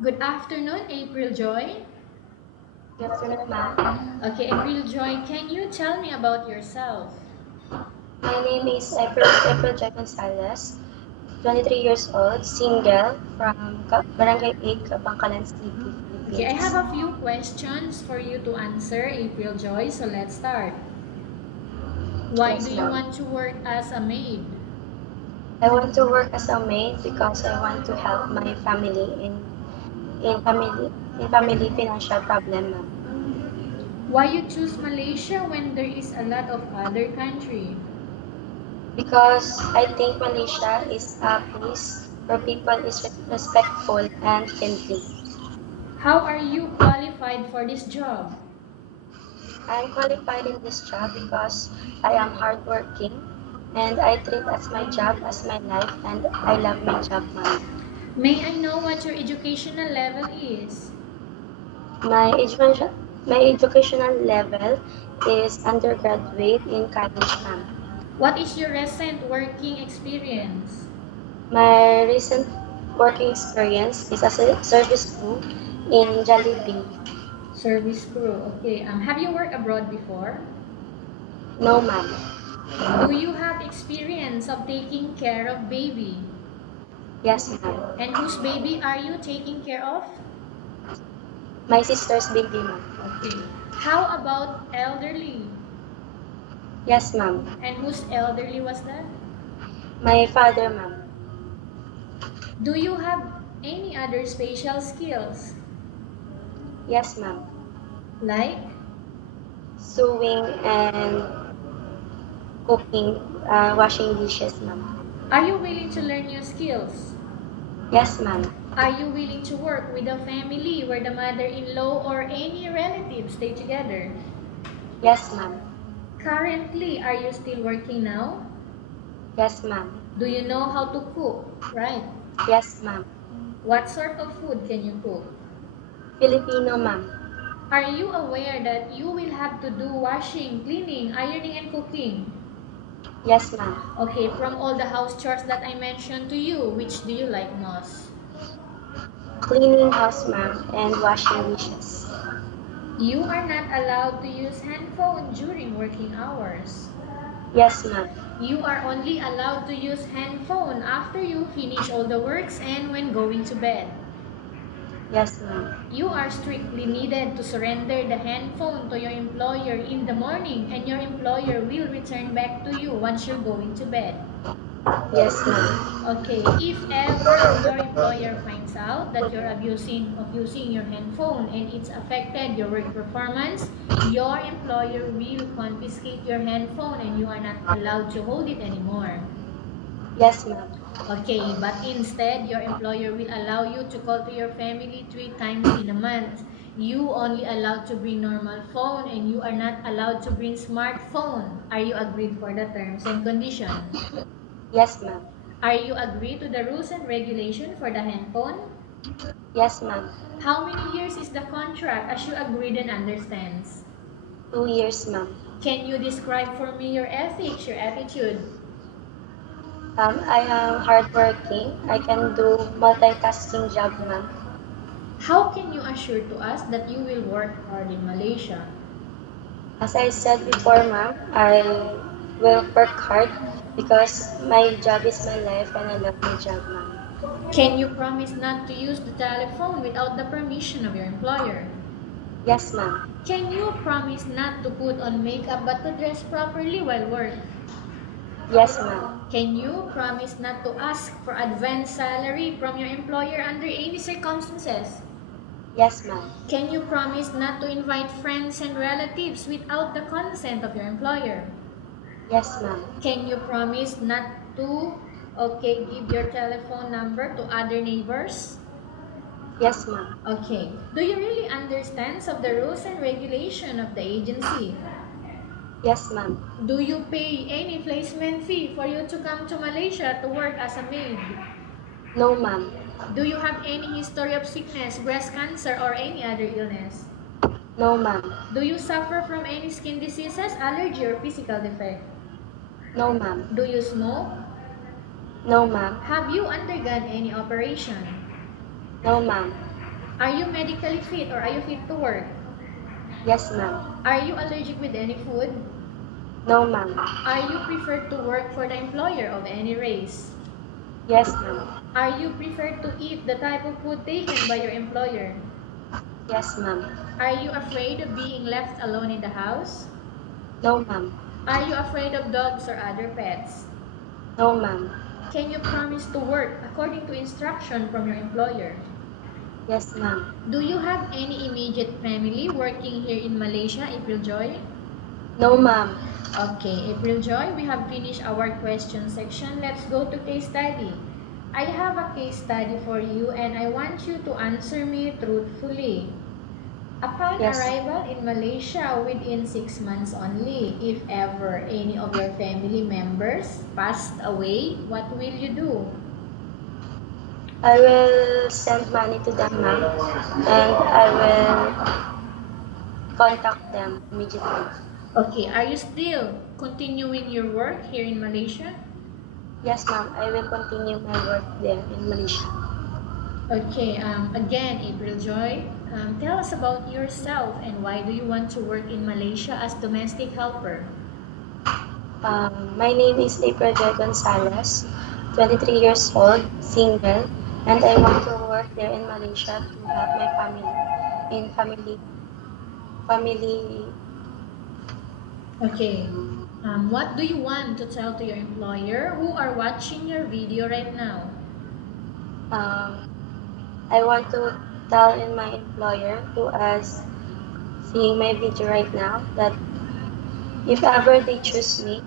Good afternoon, April Joy. Good afternoon, ma'am. Okay, April Joy, can you tell me about yourself? My name is April Joy Gonzales, 23 years old, single, from Barangay 8, Kabangkalan City, Okay, I have Philippines. a few questions for you to answer, April Joy, so let's start. Why do Yes, you ma'am. want to work as a maid? I want to work as a maid because I want to help my family in family financial problem, ma'am. Why you choose Malaysia when there is a lot of other country? Because I think Malaysia is a place where people is respectful and friendly. How are you qualified for this job? I'm qualified in this job because I am hardworking and I treat as my job as my life and I love my job, ma'am. May I know what your educational level is? My education my educational level is undergraduate in college, ma'am. What is your recent working experience? My recent working experience is as a service crew in Jollibee. Service crew. Okay. Have you worked abroad before? No, ma'am. Do you have experience of taking care of baby? Yes, ma'am. And whose baby are you taking care of? My sister's baby, ma'am. Okay. How about elderly? Yes, ma'am. And whose elderly was that? My father, ma'am. Do you have any other special skills? Yes, ma'am. Like, Sewing and cooking, washing dishes, ma'am. are you willing to learn new skills? Yes, ma'am. Are you willing to work with a family where the mother-in-law or any relatives stay together? Yes, ma'am. Currently, are you still working now? Yes, ma'am. Do you know how to cook? Right. Yes, ma'am. What sort of food can you cook? Filipino, ma'am. Are you aware that you will have to do washing, cleaning, ironing, and cooking? Yes, ma'am. Okay, from all the house chores that I mentioned to you, which do you like most? Cleaning house, ma'am, and washing dishes. You are not allowed to use handphone during working hours. Yes, ma'am. You are only allowed to use handphone after you finish all the works and when going to bed. Yes, ma'am. You are strictly needed to surrender the handphone to your employer in the morning and your employer will return back to you once you're going to bed. Yes, ma'am. Okay, if ever your employer finds out that you're abusing of using your handphone and it's affected your work performance, your employer will confiscate your handphone and you are not allowed to hold it anymore. Yes, ma'am. Okay, but instead, your employer will allow you to call to your family 3 times in a month. You only allowed to bring normal phone and you are not allowed to bring smartphone. Are you agreed for the terms and condition? Yes, ma'am. Are you agreed to the rules and regulation for the handphone? Yes, ma'am. How many years is the contract as you agreed and understands? 2 years, ma'am. Can you describe for me your ethics, your attitude? I am hardworking. I can do multitasking job, ma'am. How can you assure to us that you will work hard in Malaysia? As I said before, ma'am, I will work hard because my job is my life and I love my job, ma'am. Can you promise not to use the telephone without the permission of your employer? Yes, ma'am. Can you promise not to put on makeup but to dress properly while work? Yes, ma'am. Can you promise not to ask for advance salary from your employer under any circumstances? Yes, ma'am. Can you promise not to invite friends and relatives without the consent of your employer? Yes, ma'am. Can you promise not to, okay, give your telephone number to other neighbors? Yes, ma'am. Okay. Do you really understand of the rules and regulation of the agency? Yes, ma'am. Do you pay any placement fee for you to come to Malaysia to work as a maid? No, ma'am. Do you have any history of sickness, breast cancer, or any other illness? No, ma'am. Do you suffer from any skin diseases, allergy, or physical defect? No, ma'am. Do you smoke? No, ma'am. Have you undergone any operation? No, ma'am. Are you medically fit or are you fit to work? Yes, ma'am. Are you allergic with any food? No, ma'am. Are you preferred to work for the employer of any race? Yes, ma'am. Are you preferred to eat the type of food taken by your employer? Yes, ma'am. Are you afraid of being left alone in the house? No, ma'am. Are you afraid of dogs or other pets? No, ma'am. Can you promise to work according to instruction from your employer? Yes, ma'am. Do you have any immediate family working here in Malaysia, April Joy? No, ma'am. Okay, April Joy, we have finished our question section. Let's go to case study. I have a case study for you and I want you to answer me truthfully. Upon Yes. arrival in Malaysia within 6 months only, if ever any of your family members passed away, what will you do? I will send money to them, ma'am, and I will contact them immediately. Okay, are you still continuing your work here in Malaysia? Yes, ma'am. I will continue my work there in Malaysia. Okay, again, April Joy, tell us about yourself and why do you want to work in Malaysia as domestic helper? My name is Joy Gonzales, 23 years old, single, and I want to work there in Malaysia to help my family in family. Okay, what do you want to tell to your employer who are watching your video right now? Um, I want to tell in my employer who is seeing my video right now that if ever they choose me,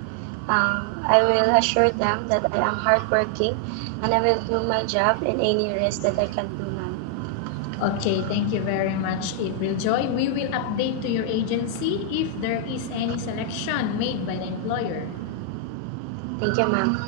I will assure them that I am hardworking and I will do my job in any risk that I can do, ma'am. Okay, thank you very much, April Joy. We will update to your agency if there is any selection made by the employer. Thank you, ma'am.